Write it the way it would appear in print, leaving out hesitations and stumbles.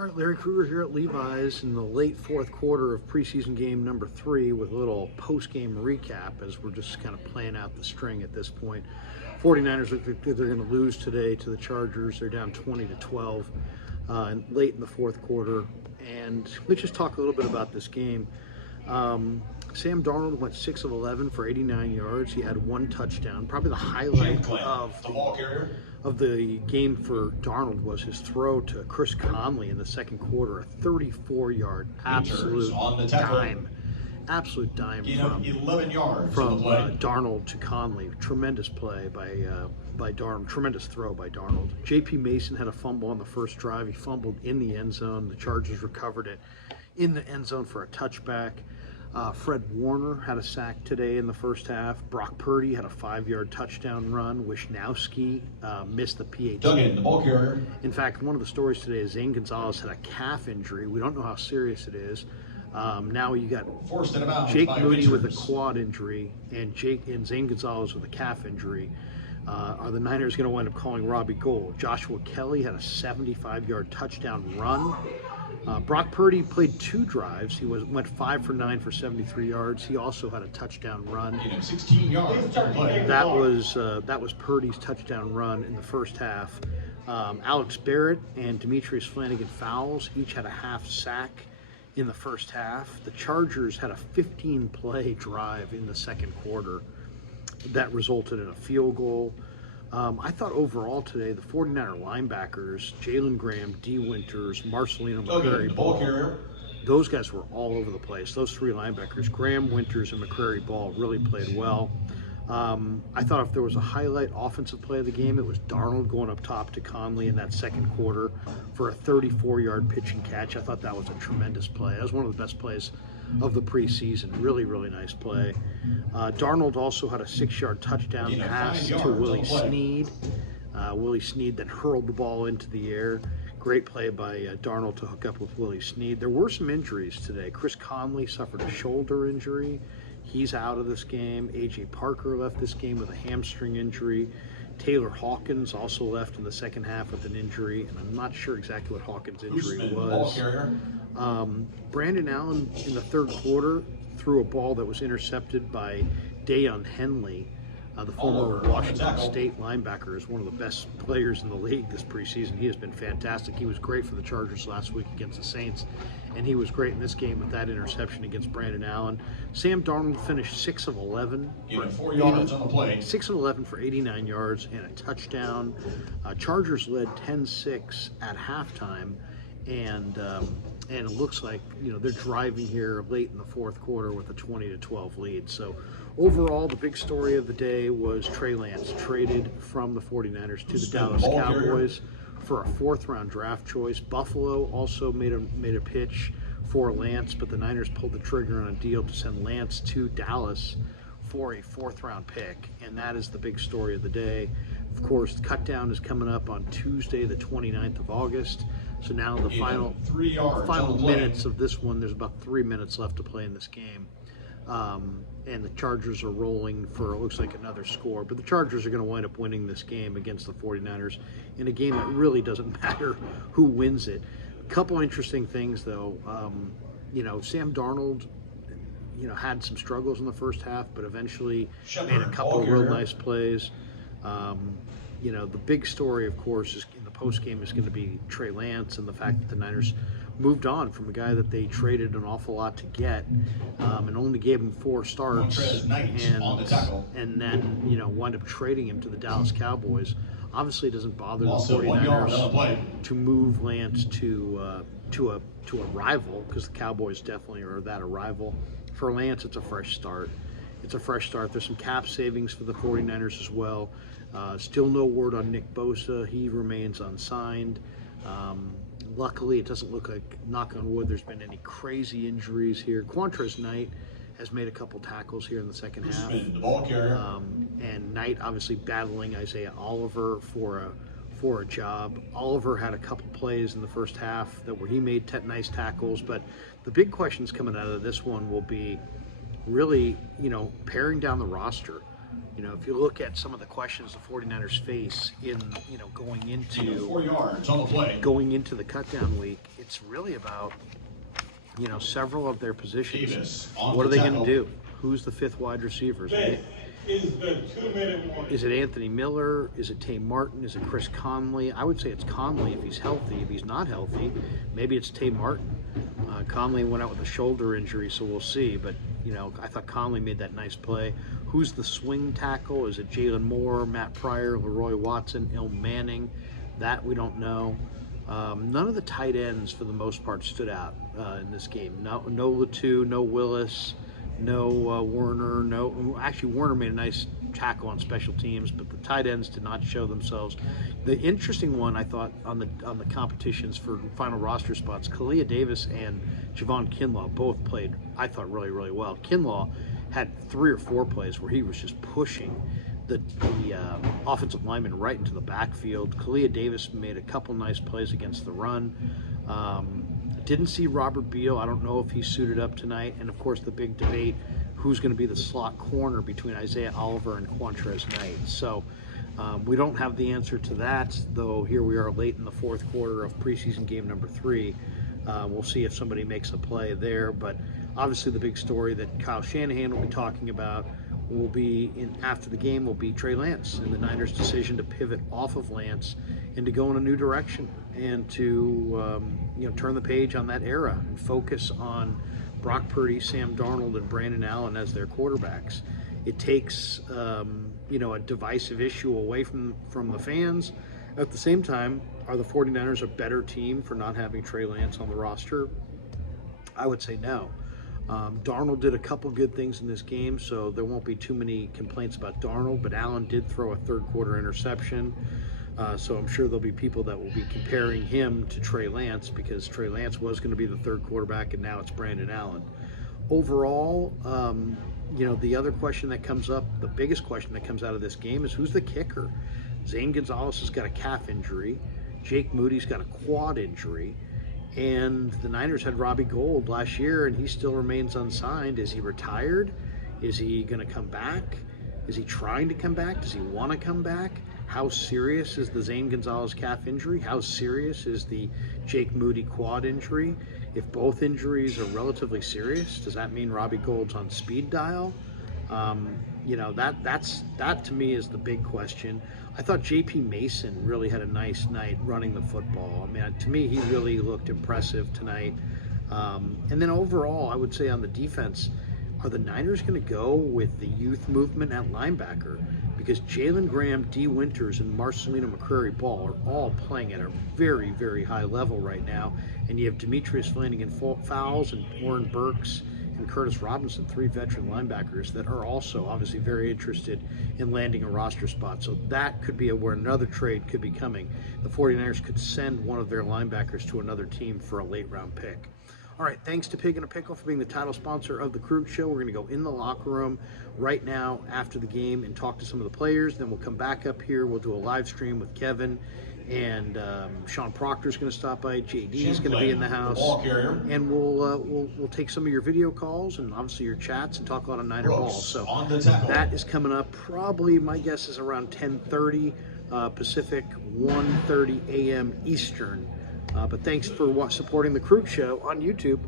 All right, Larry Krueger here at Levi's in the late fourth quarter of preseason game number 3 with a little post-game recap as we're just kind of playing out the string at this point. 49ers look like they're going to lose today to the Chargers. They're down 20-12 late in the fourth quarter. And let's just talk a little bit about this game. Sam Darnold went 6 of 11 for 89 yards. He had 1 touchdown. Probably the highlight of the game for Darnold was his throw to Chris Conley in the second quarter, a 34-yard absolute dime from 11 yards from Darnold to Conley. Tremendous play by Darnold. Tremendous throw by Darnold. J.P. Mason had a fumble on the first drive. He fumbled in the end zone. The Chargers recovered it in the end zone for a touchback. Fred Warner had a sack today in the first half. Brock Purdy had a 5-yard touchdown run. Wisnowski missed the PAT. Duggan, the ball carrier. In fact, one of the stories today is Zane Gonzalez had a calf injury. We don't know how serious it is. Now you got Jake Moody with a quad injury and Zane Gonzalez with a calf injury. Are the Niners going to wind up calling Robbie Gould? Joshua Kelly had a 75-yard touchdown run. Brock Purdy played 2 drives. He went 5 for 9 for 73 yards. He also had a touchdown run. 16 yards. That was Purdy's touchdown run in the first half. Alex Barrett and Demetrius Flanagan-Fowles each had a half sack in the first half. The Chargers had a 15-play drive in the second quarter that resulted in a field goal. I thought overall today, the 49er linebackers, Jalen Graham, D. Winters, Marcelino McCrary Ball, those guys were all over the place. Those 3 linebackers, Graham, Winters, and McCrary Ball, really played well. I thought if there was a highlight offensive play of the game, it was Darnold going up top to Conley in that second quarter for a 34-yard pitch and catch. I thought that was a tremendous play. That was one of the best plays of the preseason. Really, really nice play. Darnold also had a 6-yard touchdown pass to Willie Snead. Willie Snead then hurled the ball into the air. Great play by Darnold to hook up with Willie Snead. There were some injuries today. Chris Conley suffered a shoulder injury. He's out of this game. A.J. Parker left this game with a hamstring injury. Taylor Hawkins also left in the second half with an injury, and I'm not sure exactly what Hawkins' injury was. Brandon Allen in the third quarter threw a ball that was intercepted by Dayon Henley. The former Washington State linebacker is one of the best players in the league this preseason. He has been fantastic. He was great for the Chargers last week against the Saints, and he was great in this game with that interception against Brandon Allen. Sam Darnold finished 6 of 11 for 4 yards on the play. 6 of 11 for 89 yards and a touchdown. Chargers led 10-6 at halftime, and it looks like they're driving here late in the fourth quarter with a 20-12 lead. So overall, the big story of the day was Trey Lance traded from the 49ers to the Dallas Cowboys for a 4th-round draft choice. Buffalo also made a pitch for Lance, but the Niners pulled the trigger on a deal to send Lance to Dallas for a 4th-round pick, and that is the big story of the day. Of course, the cutdown is coming up on Tuesday, the 29th of August. So now the final minutes of this one, there's about 3 minutes left to play in this game. And the Chargers are rolling for, it looks like, another score. But the Chargers are going to wind up winning this game against the 49ers in a game that really doesn't matter who wins it. A couple interesting things, though. Sam Darnold, had some struggles in the first half, but eventually made a couple of real nice plays. The big story, of course, is in the postgame is going to be Trey Lance and the fact that the Niners moved on from a guy that they traded an awful lot to get and only gave him 4 starts and then wind up trading him to the Dallas Cowboys. Obviously, it doesn't bother the 49ers to move Lance to a rival, because the Cowboys definitely are that a rival. For Lance, it's a fresh start. There's some cap savings for the 49ers as well. Still no word on Nick Bosa. He remains unsigned. Luckily, it doesn't look like, knock on wood, there's been any crazy injuries here. Quantrez Knight has made a couple tackles here in the second half. And Knight obviously battling Isaiah Oliver for a job. Oliver had a couple plays in the first half where he made nice tackles, but the big questions coming out of this one will be really, paring down the roster. If you look at some of the questions the 49ers face in, going into 4 yards on the play. Going into the cutdown week, it's really about, several of their positions. Davis on What are the they going to tackle. do? Who's the fifth wide receiver? This is the 2-minute warning. Is it Anthony Miller? Is it Tay Martin? Is it Chris Conley? I would say it's Conley if he's healthy. If he's not healthy, maybe it's Tay Martin. Conley went out with a shoulder injury, so we'll see. But, I thought Conley made that nice play. Who's the swing tackle? Is it Jalen Moore, Matt Pryor, Leroy Watson, Il Manning? That we don't know. None of the tight ends, for the most part, stood out in this game. No Latu, no Willis, no Werner. Actually, Werner made a nice tackle on special teams, but the tight ends did not show themselves. The interesting one, I thought, on the competitions for final roster spots, Kalia Davis and Javon Kinlaw both played, I thought, really, really well. Kinlaw had 3 or 4 plays where he was just pushing the offensive lineman right into the backfield. Kalia Davis made a couple nice plays against the run. Didn't see Robert Beal. I don't know if he's suited up tonight. And of course, the big debate: who's going to be the slot corner between Isaiah Oliver and Quantrez Knight? So we don't have the answer to that, though. Here we are late in the fourth quarter of preseason game number 3. We'll see if somebody makes a play there. But obviously, the big story that Kyle Shanahan will be talking about will be after the game will be Trey Lance and the Niners' decision to pivot off of Lance and to go in a new direction and to turn the page on that era and focus on Brock Purdy, Sam Darnold, and Brandon Allen as their quarterbacks. It takes a divisive issue away from the fans. At the same time, are the 49ers a better team for not having Trey Lance on the roster? I would say no. Darnold did a couple good things in this game, so there won't be too many complaints about Darnold, but Allen did throw a third quarter interception. So I'm sure there'll be people that will be comparing him to Trey Lance, because Trey Lance was going to be the third quarterback and now it's Brandon Allen. Overall, the other question that comes up, the biggest question that comes out of this game is who's the kicker? Zane Gonzalez has got a calf injury. Jake Moody's got a quad injury. And the Niners had Robbie Gould last year, and he still remains unsigned. Is he retired? Is he going to come back? Is he trying to come back? Does he want to come back? How serious is the Zane Gonzalez calf injury? How serious is the Jake Moody quad injury? If both injuries are relatively serious, does that mean Robbie Gould's on speed dial? That to me is the big question. I thought J.P. Mason really had a nice night running the football. I mean, to me, he really looked impressive tonight. And then overall, I would say on the defense, are the Niners going to go with the youth movement at linebacker? Because Jalen Graham, D. Winters, and Marcelino McCrary-Ball are all playing at a very, very high level right now. And you have Demetrius Flanagan Fowles and Warren Burks and Curtis Robinson, 3 veteran linebackers that are also obviously very interested in landing a roster spot. So that could be where another trade could be coming. The 49ers could send one of their linebackers to another team for a late round pick. All right, thanks to Pig and a Pickle for being the title sponsor of the Krug Show. We're going to go in the locker room right now after the game and talk to some of the players. Then we'll come back up here. We'll do a live stream with Kevin, and Sean Proctor's going to stop by. JD's going to be in the house, and we'll take some of your video calls and obviously your chats and talk a lot of Niner ball. So that is coming up. Probably my guess is around 10:30 Pacific, 1:30 a.m. Eastern. But thanks for supporting the Krug Show on YouTube.